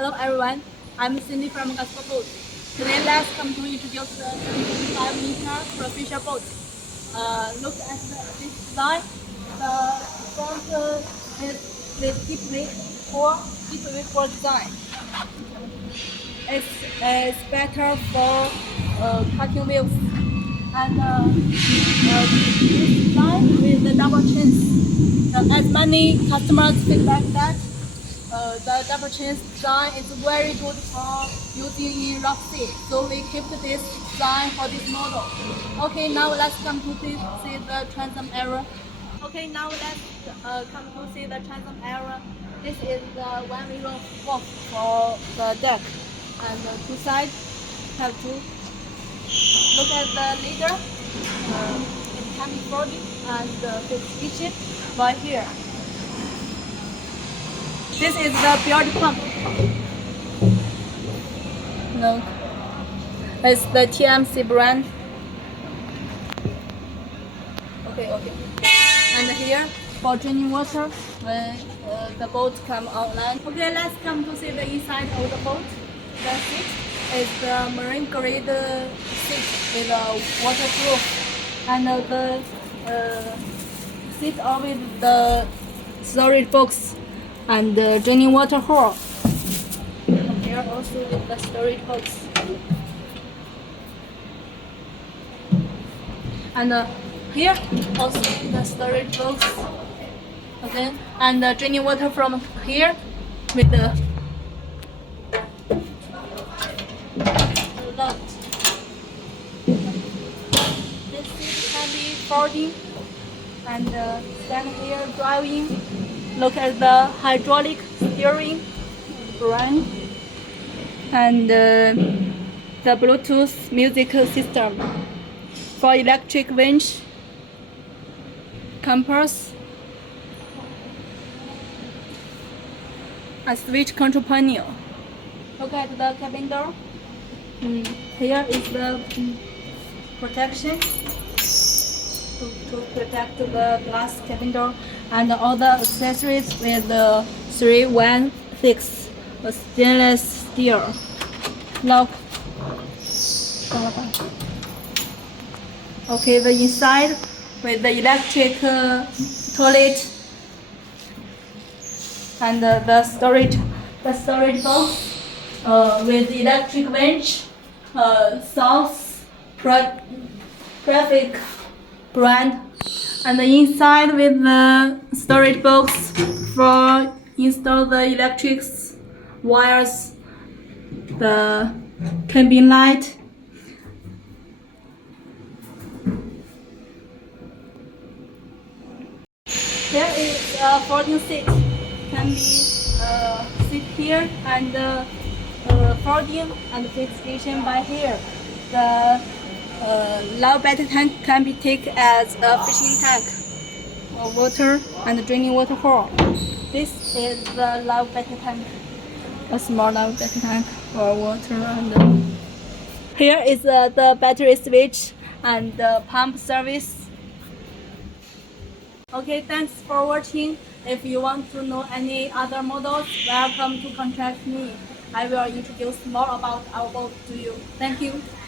Hello everyone, I'm Cindy from Gospel Boat. Today let's come to introduce the 25-meter profisher boat. Look at this design. The front is with deep wake for design. It's better for cutting waves. And this design with the double chins. As many customers feedback that the double chain design is very good for using in rough sea. So we kept this design for this model. Okay, now let's come to see the transom area. Okay, now let's come to see the transom area. This is the one we will walk for the deck. And the two sides have to look at the leader. It can be folded and fixed kitchen right here. This is the build pump. Look, it's the TMC brand. Okay. And here for drinking water when the boat come online. Okay, let's come to see the inside of the boat. The seat is the marine grade seat with waterproof, and the seat are with the storage box and the drinking water hole. Here also with the storage box. And here also the storage box. Okay, and the drinking water from here with the lock. This seat can be folding and stand here driving. Look at the hydraulic steering brand and the Bluetooth music system for electric winch, compass, and switch control panel. Look at the cabin door. Here is the protection to protect the glass cabin door, and all the accessories with the 316 stainless steel lock. Okay, the inside with the electric toilet and the storage box with electric winch, South Traffic brand, and the inside with the storage box for install the electric wires, the cabin light. There is a folding seat. Can be sit here and folding and fixed kitchen by here. The low battery tank can be taken as a fishing tank for water and drinking water hole. This is the low battery tank, a small low battery tank for water. And here is the battery switch and the pump service. Okay, thanks for watching. If you want to know any other models, welcome to contact me. I will introduce more about our boat to you. Thank you.